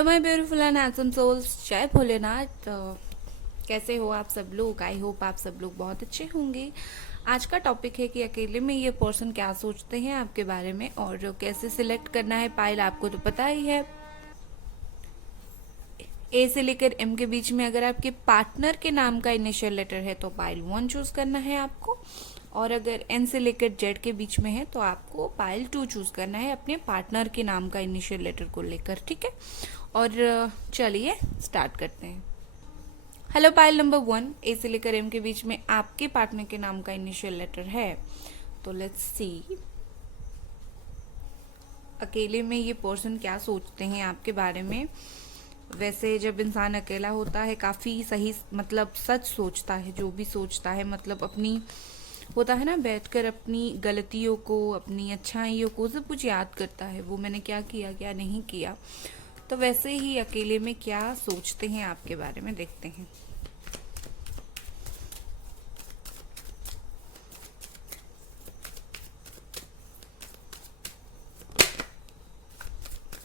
Hello my beautiful and handsome souls, जय भोलेनाथ। कैसे हो आप सब लोग? आई होप आप सब लोग बहुत अच्छे होंगे। आज का टॉपिक है कि अकेले में ये पर्सन क्या सोचते हैं आपके बारे में और कैसे सिलेक्ट करना है पाइल, आपको तो पता ही है। ए से लेकर एम के बीच में अगर आपके पार्टनर के नाम का इनिशियल लेटर है तो पाइल 1 चूज करना है आपको, और अगर एन से लेकर जेड के बीच में है तो आपको पाइल 2 चूज करना है अपने पार्टनर के नाम का इनिशियल लेटर को लेकर, ठीक है। और चलिए स्टार्ट करते हैं। हेलो पाइल नंबर 1, ए से लेकर एम के बीच में आपके पार्टनर के नाम का इनिशियल लेटर है, तो लेट्स सी अकेले में ये पर्सन क्या सोचते हैं आपके बारे में। वैसे जब इंसान अकेला होता है काफ़ी सही, मतलब सच सोचता है, जो भी सोचता है, मतलब अपनी होता है ना, बैठकर अपनी गलतियों को, अपनी अच्छाइयों को सब कुछ याद करता है, वो मैंने क्या किया क्या नहीं किया। तो वैसे ही अकेले में क्या सोचते हैं आपके बारे में देखते हैं।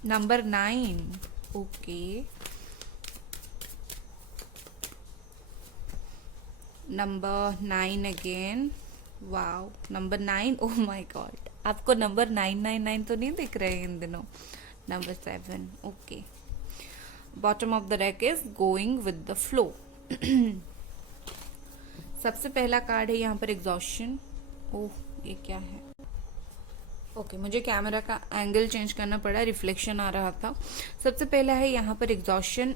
Number 9, okay. Number 9 again, wow number 9, oh my God, आपको नंबर 999 तो नहीं दिख रहे इन दिनों। Number 7, okay. Bottom of the deck is going with the flow. सबसे पहला कार्ड है यहाँ पर एग्जॉस्शन। ओह ये क्या है? ओके मुझे कैमरा का एंगल चेंज करना पड़ा, रिफ्लेक्शन आ रहा था। सबसे पहला है यहाँ पर एग्जॉस्शन।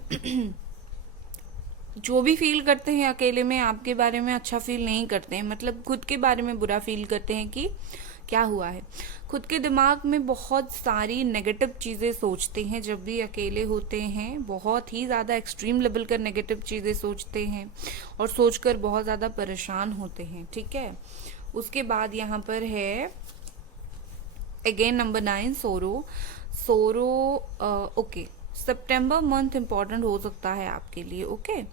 जो भी फील करते हैं अकेले में आपके बारे में अच्छा फील नहीं करते हैं, मतलब खुद के बारे में बुरा फील करते हैं कि क्या हुआ है। खुद के दिमाग में बहुत सारी नेगेटिव चीज़ें सोचते हैं जब भी अकेले होते हैं, बहुत ही ज़्यादा एक्सट्रीम लेवल का नेगेटिव चीज़ें सोचते हैं और सोचकर बहुत ज़्यादा परेशान होते हैं, ठीक है। उसके बाद यहाँ पर है अगेन नंबर 9, सोरो। सोरो, ओके, सितंबर मंथ इम्पॉर्टेंट हो सकता है आपके लिए, ओके।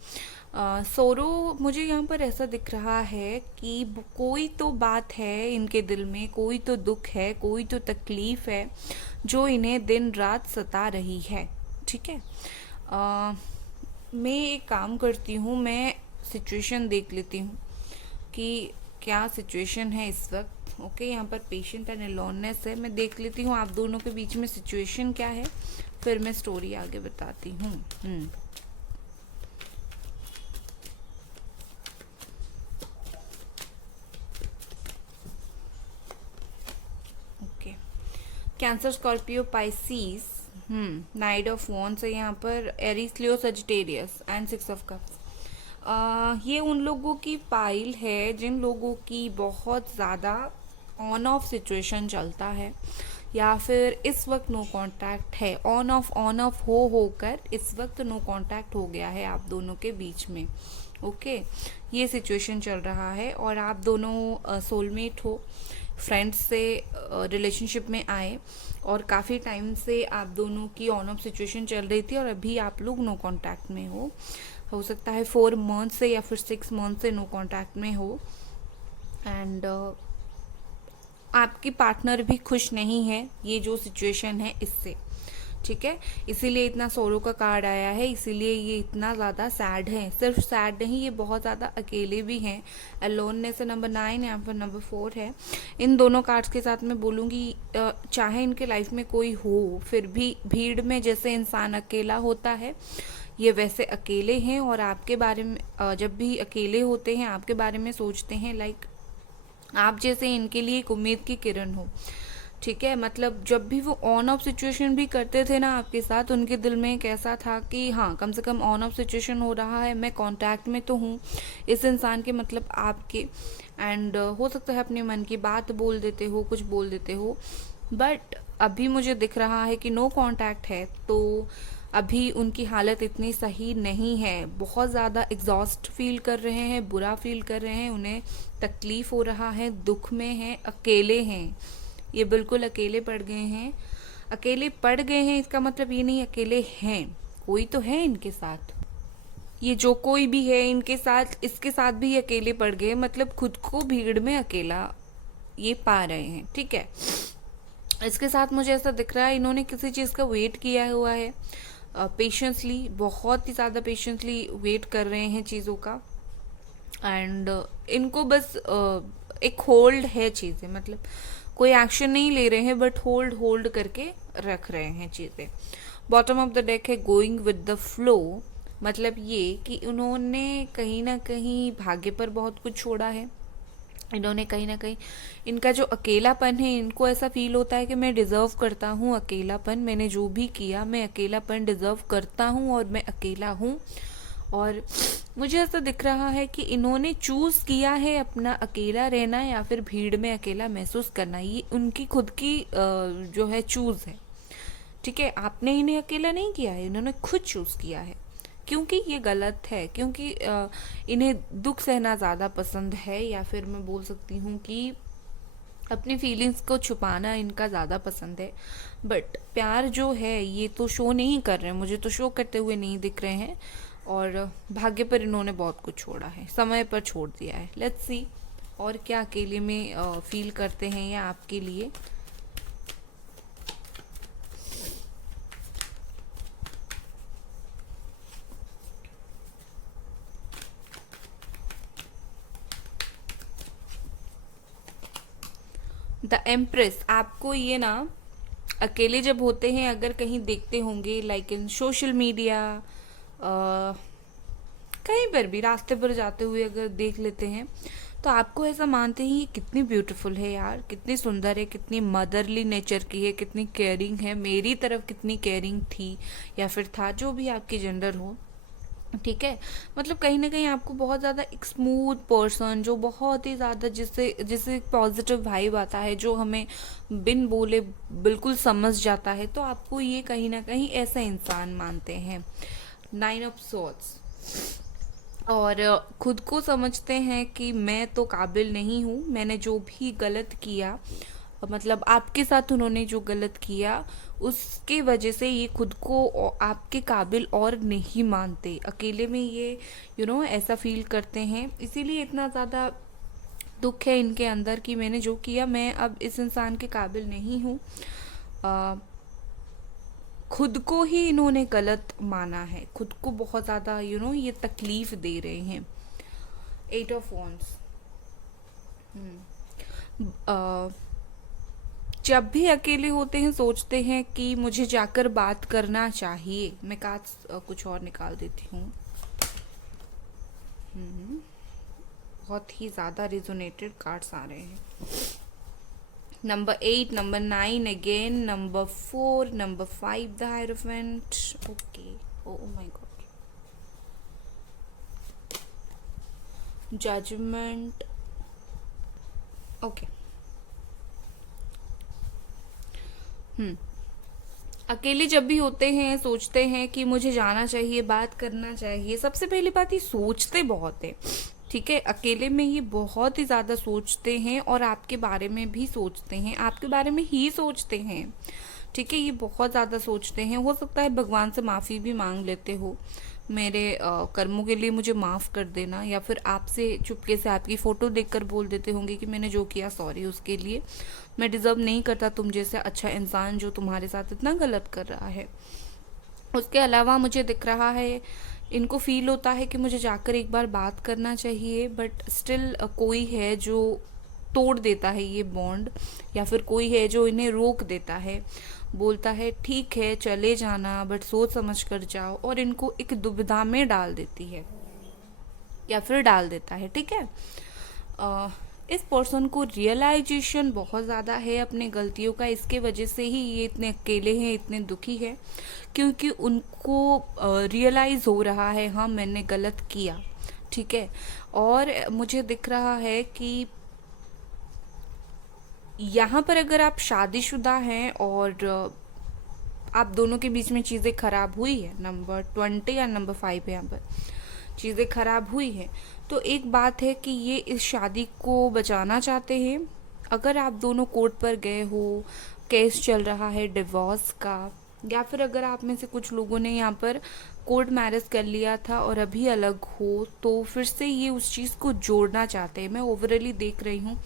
सोरो मुझे यहाँ पर ऐसा दिख रहा है कि कोई तो बात है इनके दिल में, कोई तो दुख है, कोई तो तकलीफ है जो इन्हें दिन रात सता रही है, ठीक है। मैं एक काम करती हूँ, मैं सिचुएशन देख लेती हूँ कि क्या सिचुएशन है इस वक्त, ओके। यहाँ पर पेशेंट एंड अलोननेस है, मैं देख लेती हूँ आप दोनों के बीच में सिचुएशन क्या है, फिर मैं स्टोरी आगे बताती हूँ। Okay, Cancer, Scorpio, Pisces, night of wands है यहाँ पर, Aries, Leo, Sagittarius and 6 of cups. ये उन लोगों की पाइल है जिन लोगों की बहुत ज़्यादा ऑन ऑफ सिचुएशन चलता है, या फिर इस वक्त नो कांटेक्ट है, ऑन ऑफ होकर इस वक्त नो कांटेक्ट हो गया है आप दोनों के बीच में, ओके। ये सिचुएशन चल रहा है और आप दोनों सोलमेट हो, फ्रेंड्स से रिलेशनशिप में आए और काफ़ी टाइम से आप दोनों की ऑन ऑफ सिचुएशन चल रही थी और अभी आप लोग नो कांटेक्ट में हो सकता है 4 मंथ से या फिर 6 मंथ से नो कांटेक्ट में हो। एंड आपकी पार्टनर भी खुश नहीं है ये जो सिचुएशन है इससे, ठीक है। इसीलिए इतना सोरो का कार्ड आया है, इसीलिए ये इतना ज़्यादा सैड है। सिर्फ सैड नहीं, ये बहुत ज़्यादा अकेले भी हैं। अलोननेस है नंबर 9, यहाँ पर नंबर 4 है। इन दोनों कार्ड्स के साथ मैं बोलूँगी चाहे इनके लाइफ में कोई हो, फिर भी भीड़ में जैसे इंसान अकेला होता है, ये वैसे अकेले हैं और आपके बारे में जब भी अकेले होते हैं आपके बारे में सोचते हैं, लाइक आप जैसे इनके लिए एक उम्मीद की किरण हो, ठीक है। मतलब जब भी वो ऑन ऑफ सिचुएशन भी करते थे ना आपके साथ, उनके दिल में एक ऐसा था कि हाँ कम से कम ऑन ऑफ सिचुएशन हो रहा है, मैं कांटेक्ट में तो हूँ इस इंसान के, मतलब आपके। एंड हो सकता है अपने मन की बात बोल देते हो, कुछ बोल देते हो, बट अभी मुझे दिख रहा है कि नो कांटेक्ट है, तो अभी उनकी हालत इतनी सही नहीं है, बहुत ज़्यादा एग्जॉस्ट फील कर रहे हैं, बुरा फील कर रहे हैं, उन्हें तकलीफ हो रहा है, दुख में हैं, अकेले हैं, ये बिल्कुल अकेले पड़ गए हैं। अकेले पड़ गए हैं इसका मतलब ये नहीं अकेले हैं, कोई तो है इनके साथ। ये जो कोई भी है इनके साथ, इसके साथ भी अकेले पड़ गए, मतलब खुद को भीड़ में अकेला ये पा रहे हैं, ठीक है। इसके साथ मुझे ऐसा दिख रहा है इन्होंने किसी चीज़ का वेट किया हुआ है, पेशेंसली, बहुत ही ज़्यादा पेशेंसली वेट कर रहे हैं चीज़ों का। एंड इनको बस एक होल्ड है चीज़ें, मतलब कोई एक्शन नहीं ले रहे हैं बट होल्ड होल्ड करके रख रहे हैं चीज़ें। बॉटम ऑफ द डेक है गोइंग विद द फ्लो, मतलब ये कि उन्होंने कहीं ना कहीं भाग्य पर बहुत कुछ छोड़ा है। इन्होंने कहीं ना कहीं इनका जो अकेलापन है, इनको ऐसा फील होता है कि मैं डिज़र्व करता हूँ अकेलापन, मैंने जो भी किया मैं अकेलापन डिज़र्व करता हूँ और मैं अकेला हूँ। और मुझे ऐसा दिख रहा है कि इन्होंने चूज़ किया है अपना अकेला रहना या फिर भीड़ में अकेला महसूस करना। ये उनकी खुद की जो है चूज़ है, ठीक है। आपने इन्हें अकेला नहीं किया है, इन्होंने खुद चूज़ किया है, क्योंकि ये गलत है, क्योंकि इन्हें दुख सहना ज़्यादा पसंद है, या फिर मैं बोल सकती हूँ कि अपनी फीलिंग्स को छुपाना इनका ज़्यादा पसंद है। बट प्यार जो है ये तो शो नहीं कर रहे हैं, मुझे तो शो करते हुए नहीं दिख रहे हैं। और भाग्य पर इन्होंने बहुत कुछ छोड़ा है, समय पर छोड़ दिया है। लेट्स सी और क्या अकेले में फील करते हैं या आपके लिए। द एम्प्रेस, आपको ये ना अकेले जब होते हैं, अगर कहीं देखते होंगे लाइक इन सोशल मीडिया, कहीं पर भी रास्ते पर जाते हुए अगर देख लेते हैं तो आपको ऐसा मानते हैं ये कितनी ब्यूटीफुल है यार, कितनी सुंदर है, कितनी मदरली नेचर की है, कितनी केयरिंग है, मेरी तरफ कितनी केयरिंग थी या फिर था, जो भी आपकी जेंडर हो, ठीक है। मतलब कहीं ना कहीं आपको बहुत ज़्यादा एक स्मूथ पर्सन, जो बहुत ही ज़्यादा जिससे जिससे पॉजिटिव वाइब आता है, जो हमें बिन बोले बिल्कुल समझ जाता है, तो आपको ये कहीं ना कहीं ऐसा इंसान मानते हैं। 9 ऑफ सॉर्ड्स, और खुद को समझते हैं कि मैं तो काबिल नहीं हूँ, मैंने जो भी गलत किया, मतलब आपके साथ उन्होंने जो गलत किया उसके वजह से ये खुद को आपके काबिल और नहीं मानते, अकेले में ये ऐसा फील करते हैं। इसीलिए इतना ज़्यादा दुख है इनके अंदर कि मैंने जो किया, मैं अब इस इंसान के काबिल नहीं हूँ। खुद को ही इन्होंने गलत माना है, खुद को बहुत ज़्यादा ये तकलीफ दे रहे हैं। 8 ऑफ वॉन्ड्स, जब भी अकेले होते हैं सोचते हैं कि मुझे जाकर बात करना चाहिए। मैं कार्ड्स कुछ और निकाल देती हूँ। बहुत ही ज़्यादा रिजोनेटेड कार्ड्स आ रहे हैं। Number 8, number 9 again, number 4, number 5 the hierophant. Okay, oh my god, judgement. ओके, अकेले जब भी होते हैं सोचते हैं कि मुझे जाना चाहिए, बात करना चाहिए। सबसे पहली बात, ये सोचते बहुत है, ठीक है। अकेले में ये बहुत ही ज़्यादा सोचते हैं और आपके बारे में भी सोचते हैं, आपके बारे में ही सोचते हैं, ठीक है। ये बहुत ज़्यादा सोचते हैं। हो सकता है भगवान से माफ़ी भी मांग लेते हो, मेरे कर्मों के लिए मुझे माफ़ कर देना, या फिर आपसे चुपके से आपकी फ़ोटो देखकर बोल देते होंगे कि मैंने जो किया सॉरी उसके लिए, मैं डिज़र्व नहीं करता तुम जैसे अच्छा इंसान जो तुम्हारे साथ इतना गलत कर रहा है। उसके अलावा मुझे दिख रहा है इनको फील होता है कि मुझे जाकर एक बार बात करना चाहिए, बट स्टिल कोई है जो तोड़ देता है ये बॉन्ड, या फिर कोई है जो इन्हें रोक देता है, बोलता है ठीक है चले जाना बट सोच समझ कर जाओ, और इनको एक दुविधा में डाल देती है या फिर डाल देता है, ठीक है। इस पर्सन को रियलाइजेशन बहुत ज़्यादा है अपने गलतियों का, इसके वजह से ही ये इतने अकेले हैं, इतने दुखी है, क्योंकि उनको रियलाइज़ हो रहा है हाँ मैंने गलत किया, ठीक है। और मुझे दिख रहा है कि यहाँ पर अगर आप शादीशुदा हैं और आप दोनों के बीच में चीज़ें ख़राब हुई है, नंबर 20 या नंबर 5 यहाँ पर चीज़ें ख़राब हुई हैं, तो एक बात है कि ये इस शादी को बचाना चाहते हैं। अगर आप दोनों कोर्ट पर गए हो, केस चल रहा है डिवोर्स का, या फिर अगर आप में से कुछ लोगों ने यहाँ पर कोर्ट मैरिज कर लिया था और अभी अलग हो, तो फिर से ये उस चीज़ को जोड़ना चाहते हैं। मैं ओवरऑली देख रही हूँ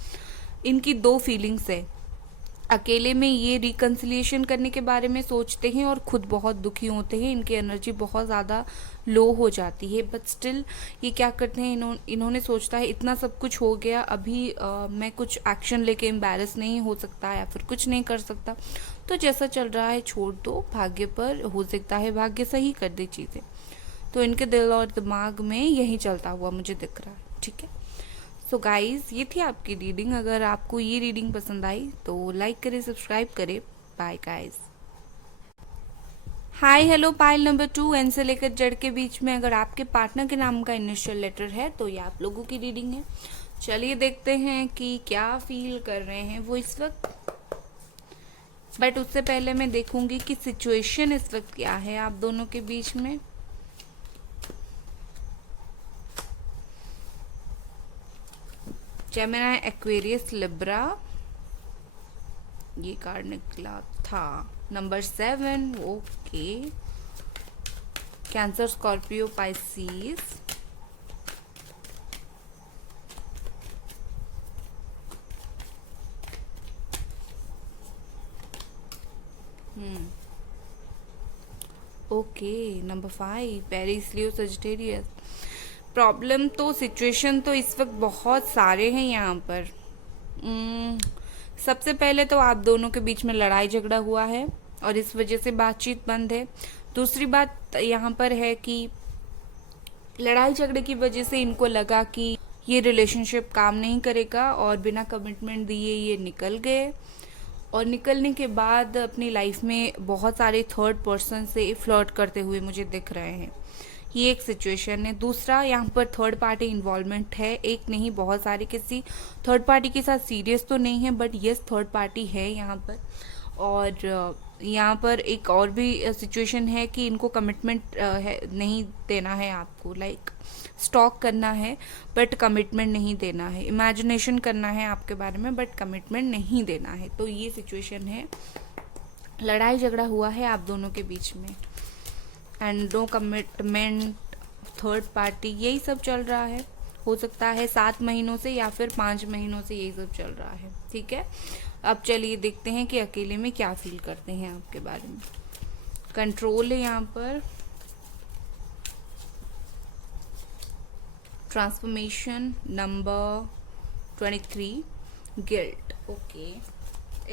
इनकी दो फीलिंग्स है, अकेले में ये रिकन्सिलिएशन करने के बारे में सोचते हैं और खुद बहुत दुखी होते हैं, इनकी एनर्जी बहुत ज़्यादा लो हो जाती है। बट स्टिल ये क्या करते हैं, इन्होंने सोचता है इतना सब कुछ हो गया, अभी मैं कुछ एक्शन लेके एम्बैरस नहीं हो सकता या फिर कुछ नहीं कर सकता, तो जैसा चल रहा है छोड़ दो, भाग्य पर हो सकता है भाग्य सही कर दे चीज़ें। तो इनके दिल और दिमाग में यही चलता हुआ मुझे दिख रहा है। ठीक है, सो गाइज ये थी आपकी रीडिंग। अगर आपको ये रीडिंग पसंद आई तो लाइक करें, सब्सक्राइब करें। Bye guys. Hi hello pile number 2, N से लेकर जेड के बीच में अगर आपके पार्टनर के नाम का इनिशियल लेटर है तो ये आप लोगों की रीडिंग है। चलिए देखते हैं कि क्या फील कर रहे हैं वो इस वक्त। बट उससे पहले मैं देखूंगी कि सिचुएशन इस वक्त क्या है आप दोनों के बीच में। जेमिनी, एक्वेरियस, लिब्रा, ये कार्ड निकला था number 7। Okay, Cancer, Scorpio, Pisces, okay number 5, Aries, Leo, Sagittarius. Problem तो सिचुएशन तो इस वक्त बहुत सारे हैं यहाँ पर। सबसे पहले तो आप दोनों के बीच में लड़ाई झगड़ा हुआ है और इस वजह से बातचीत बंद है। दूसरी बात यहाँ पर है कि लड़ाई झगड़े की वजह से इनको लगा कि ये रिलेशनशिप काम नहीं करेगा और बिना कमिटमेंट दिए ये निकल गए, और निकलने के बाद अपनी लाइफ में बहुत सारे थर्ड पर्सन से फ्लर्ट करते हुए मुझे दिख रहे हैं। ये एक सिचुएशन है। दूसरा, यहाँ पर थर्ड पार्टी इन्वॉल्वमेंट है, एक नहीं बहुत सारे। किसी थर्ड पार्टी के साथ सीरियस तो नहीं है बट यस थर्ड पार्टी है यहाँ पर। और यहाँ पर एक और भी सिचुएशन है कि इनको कमिटमेंट नहीं देना है आपको, लाइक स्टॉक करना है बट कमिटमेंट नहीं देना है, इमेजिनेशन करना है आपके बारे में बट कमिटमेंट नहीं देना है। तो ये सिचुएशन है, लड़ाई झगड़ा हुआ है आप दोनों के बीच में and no commitment, third party, यही सब चल रहा है। हो सकता है 7 महीनों से या फिर 5 महीनों से यही सब चल रहा है। ठीक है, अब चलिए देखते हैं कि अकेले में क्या फील करते हैं आपके बारे में। कंट्रोल है यहाँ पर, ट्रांसफॉर्मेशन नंबर 23, गिल्ट। ओके,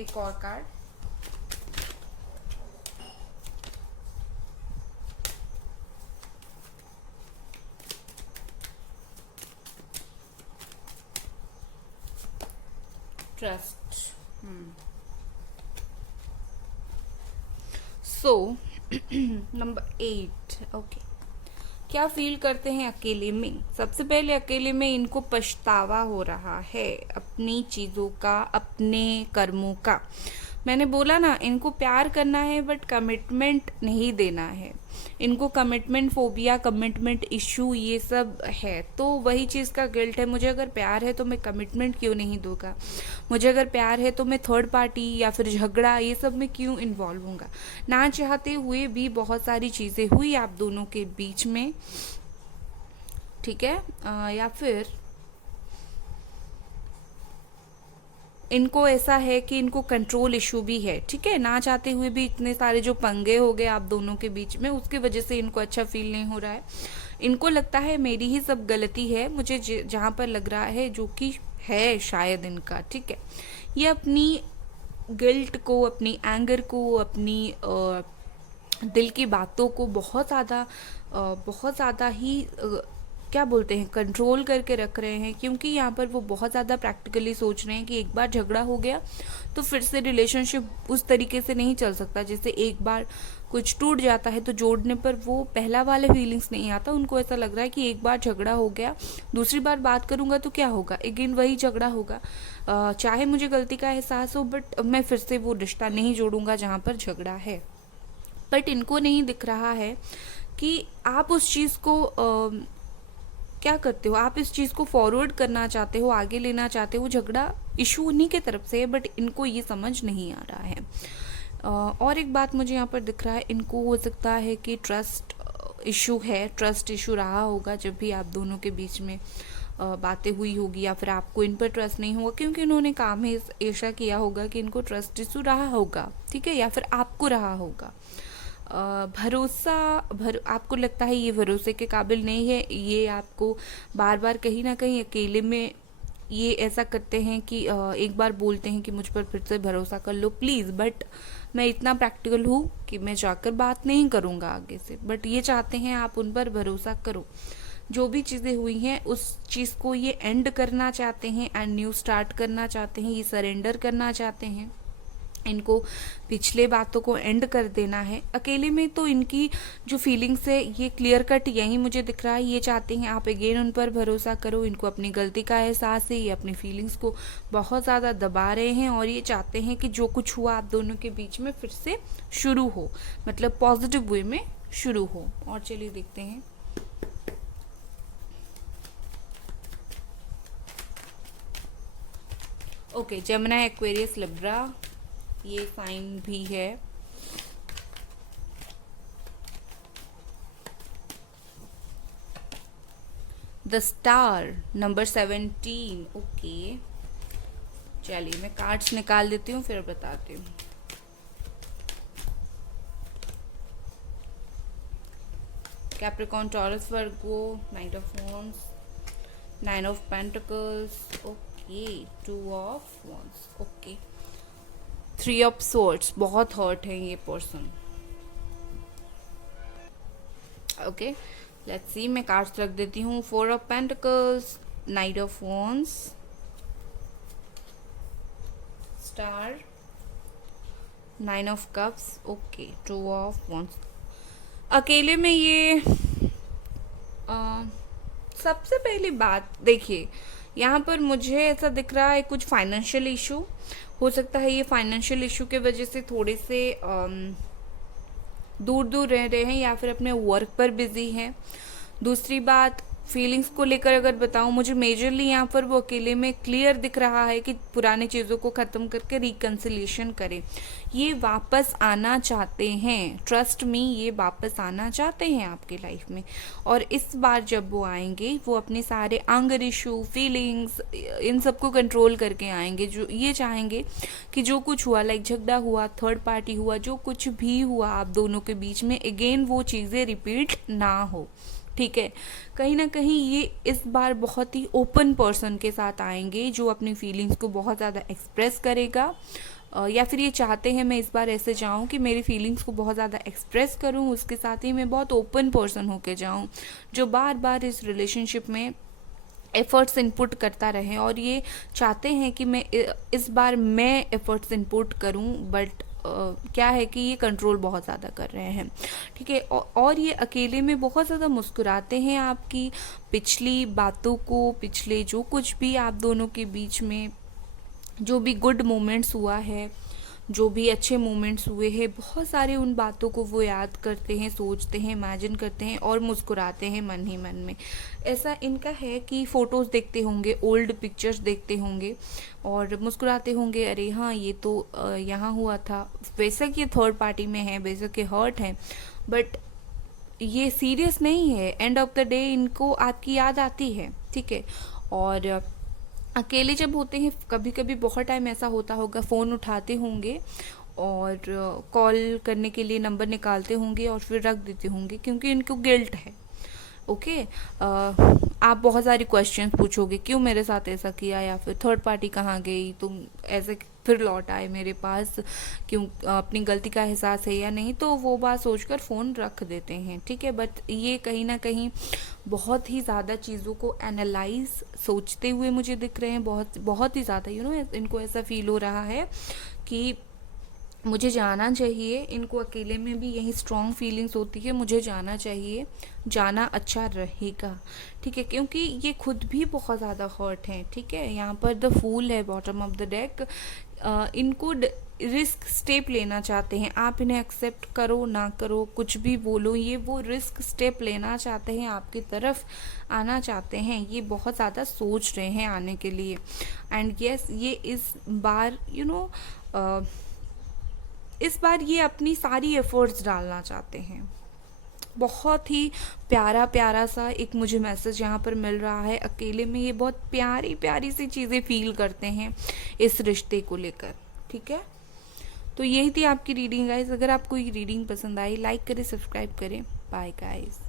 एक और card, trust. So number 8। Okay, क्या फील करते हैं अकेले में? सबसे पहले अकेले में इनको पछतावा हो रहा है अपनी चीज़ों का, अपने कर्मों का। मैंने बोला ना, इनको प्यार करना है बट कमिटमेंट नहीं देना है। इनको कमिटमेंट फोबिया, कमिटमेंट इशू ये सब है, तो वही चीज़ का गिल्ट है। मुझे अगर प्यार है तो मैं कमिटमेंट क्यों नहीं दूंगा, मुझे अगर प्यार है तो मैं थर्ड पार्टी या फिर झगड़ा ये सब में क्यों इन्वॉल्व होऊंगा। ना चाहते हुए भी बहुत सारी चीज़ें हुई आप दोनों के बीच में। ठीक है, या फिर इनको ऐसा है कि इनको कंट्रोल इशू भी है। ठीक है, ना चाहते हुए भी इतने सारे जो पंगे हो गए आप दोनों के बीच में, उसकी वजह से इनको अच्छा फील नहीं हो रहा है। इनको लगता है मेरी ही सब गलती है, मुझे जहाँ पर लग रहा है, जो कि है शायद इनका। ठीक है, ये अपनी गिल्ट को, अपनी एंगर को, अपनी दिल की बातों को बहुत ज़्यादा ही क्या बोलते हैं, कंट्रोल करके रख रहे हैं, क्योंकि यहाँ पर वो बहुत ज़्यादा प्रैक्टिकली सोच रहे हैं कि एक बार झगड़ा हो गया तो फिर से रिलेशनशिप उस तरीके से नहीं चल सकता। जैसे एक बार कुछ टूट जाता है तो जोड़ने पर वो पहला वाला फीलिंग्स नहीं आता। उनको ऐसा लग रहा है कि एक बार झगड़ा हो गया, दूसरी बार बात करूँगा तो क्या होगा, अगेन वही झगड़ा होगा। चाहे मुझे गलती का एहसास हो बट मैं फिर से वो रिश्ता नहीं जोड़ूंगा जहाँ पर झगड़ा है। बट इनको नहीं दिख रहा है कि आप उस चीज़ को क्या करते हो, आप इस चीज़ को फॉरवर्ड करना चाहते हो, आगे लेना चाहते हो। झगड़ा इशू उन्हीं के तरफ से है बट इनको ये समझ नहीं आ रहा है। और एक बात मुझे यहाँ पर दिख रहा है, इनको हो सकता है कि ट्रस्ट इशू है, ट्रस्ट इशू रहा होगा जब भी आप दोनों के बीच में बातें हुई होगी, या फिर आपको इन पर ट्रस्ट नहीं होगा क्योंकि इन्होंने काम ही ऐसा किया होगा कि इनको ट्रस्ट इशू रहा होगा, ठीक है, या फिर आपको रहा होगा। आपको लगता है ये भरोसे के काबिल नहीं है, ये आपको बार बार कहीं ना कहीं अकेले में ये ऐसा करते हैं कि एक बार बोलते हैं कि मुझ पर फिर से भरोसा कर लो प्लीज़, बट मैं इतना प्रैक्टिकल हूँ कि मैं जाकर बात नहीं करूँगा आगे से, बट ये चाहते हैं आप उन पर भरोसा करो। जो भी चीज़ें हुई हैं उस चीज़ को ये एंड करना चाहते हैं एंड न्यू स्टार्ट करना चाहते हैं, ये सरेंडर करना चाहते हैं, इनको पिछले बातों को एंड कर देना है। अकेले में तो इनकी जो फीलिंग्स है ये क्लियर कट यही मुझे दिख रहा है, ये चाहते हैं आप अगेन उन पर भरोसा करो, इनको अपनी गलती का एहसास है, ये अपनी फीलिंग्स को बहुत ज़्यादा दबा रहे हैं और ये चाहते हैं कि जो कुछ हुआ आप दोनों के बीच में फिर से शुरू हो, मतलब पॉजिटिव वे में शुरू हो। और चलिए देखते हैं। ओके, जेमिनी, एक्वेरियस, लिब्रा, ये साइन भी है। The star, number 17। ओके, चलिए मैं कार्ड्स निकाल देती हूँ फिर बताती हूँ। Capricorn, taurus, Virgo, night of wands, 9 of pentacles, okay, 2 of wands, okay, 3 of swords. बहुत हर्ट है ये पर्सन। ओके, लेट्स सी, मैं कार्ड्स रख देती हूँ। 4 of pentacles, night of wands, star, 9 of cups, okay, 2 of wands. अकेले में ये सबसे पहली बात देखिए, यहाँ पर मुझे ऐसा दिख रहा है कुछ फाइनेंशियल इशू हो सकता है। ये फाइनेंशियल इशू के वजह से थोड़े से दूर दूर रह रहे हैं या फिर अपने वर्क पर बिजी हैं। दूसरी बात, फीलिंग्स को लेकर अगर बताऊं, मुझे मेजरली यहाँ पर वो अकेले में क्लियर दिख रहा है कि पुरानी चीज़ों को ख़त्म करके रिकन्सिलिएशन करें। ये वापस आना चाहते हैं, ट्रस्ट मी, ये वापस आना चाहते हैं आपके लाइफ में। और इस बार जब वो आएंगे वो अपने सारे एंगर इशू, फीलिंग्स, इन सबको कंट्रोल करके आएंगे। जो ये चाहेंगे कि जो कुछ हुआ, लाइक झगड़ा हुआ, थर्ड पार्टी हुआ, जो कुछ भी हुआ आप दोनों के बीच में, अगेन वो चीज़ें रिपीट ना हो, ठीक है। कहीं ना कहीं ये इस बार बहुत ही ओपन पर्सन के साथ आएंगे जो अपनी फीलिंग्स को बहुत ज़्यादा एक्सप्रेस करेगा, या फिर ये चाहते हैं मैं इस बार ऐसे जाऊं कि मेरी फीलिंग्स को बहुत ज़्यादा एक्सप्रेस करूं, उसके साथ ही मैं बहुत ओपन पर्सन होके जाऊं जो बार बार इस रिलेशनशिप में एफर्ट्स इनपुट करता रहे। और ये चाहते हैं कि मैं इस बार मैं एफर्ट्स इनपुट करूं, बट क्या है कि ये कंट्रोल बहुत ज़्यादा कर रहे हैं, ठीक है। और ये अकेले में बहुत ज़्यादा मुस्कुराते हैं आपकी पिछली बातों को, पिछले जो कुछ भी आप दोनों के बीच में जो भी गुड मोमेंट्स हुआ है, जो भी अच्छे मोमेंट्स हुए हैं, बहुत सारे उन बातों को वो याद करते हैं, सोचते हैं, इमेजिन करते हैं और मुस्कुराते हैं मन ही मन में। ऐसा इनका है कि फ़ोटोज़ देखते होंगे, ओल्ड पिक्चर्स देखते होंगे और मुस्कुराते होंगे, अरे हाँ ये तो यहाँ हुआ था। बेशक ये थर्ड पार्टी में है, बेशक ये हर्ट है, बट ये सीरियस नहीं है। एंड ऑफ द डे इनको आपकी याद आती है, ठीक है। और अकेले जब होते हैं कभी कभी बहुत टाइम ऐसा होता होगा, फ़ोन उठाते होंगे और कॉल करने के लिए नंबर निकालते होंगे और फिर रख देते होंगे क्योंकि इनको गिल्ट है, ओके। आप बहुत सारे क्वेश्चंस पूछोगे, क्यों मेरे साथ ऐसा किया, या फिर थर्ड पार्टी कहाँ गई, तुम ऐसे फिर लौट आए मेरे पास, क्यों, अपनी गलती का एहसास है या नहीं, तो वो बात सोचकर फ़ोन रख देते हैं, ठीक है। बट ये कहीं ना कहीं बहुत ही ज़्यादा चीज़ों को एनालाइज सोचते हुए मुझे दिख रहे हैं, बहुत ही ज़्यादा, इनको ऐसा फील हो रहा है कि मुझे जाना चाहिए। इनको अकेले में भी यही स्ट्रॉन्ग फीलिंग्स होती है, मुझे जाना चाहिए, जाना अच्छा रहेगा, ठीक है, क्योंकि ये खुद भी बहुत ज़्यादा हर्ट हैं, ठीक है। यहाँ पर द फूल है बॉटम ऑफ द डेक। इनको रिस्क स्टेप लेना चाहते हैं, आप इन्हें एक्सेप्ट करो ना करो, कुछ भी बोलो, ये वो रिस्क स्टेप लेना चाहते हैं, आपकी तरफ आना चाहते हैं, ये बहुत ज़्यादा सोच रहे हैं आने के लिए। एंड यस, ये इस बार इस बार ये अपनी सारी एफर्ट्स डालना चाहते हैं, बहुत ही प्यारा प्यारा सा एक मुझे मैसेज यहाँ पर मिल रहा है। अकेले में ये बहुत प्यारी प्यारी सी चीज़ें फील करते हैं इस रिश्ते को लेकर। ठीक है, तो यही थी आपकी रीडिंग गाइस। अगर आपको ये रीडिंग पसंद आई, लाइक करें, सब्सक्राइब करें। Bye guys.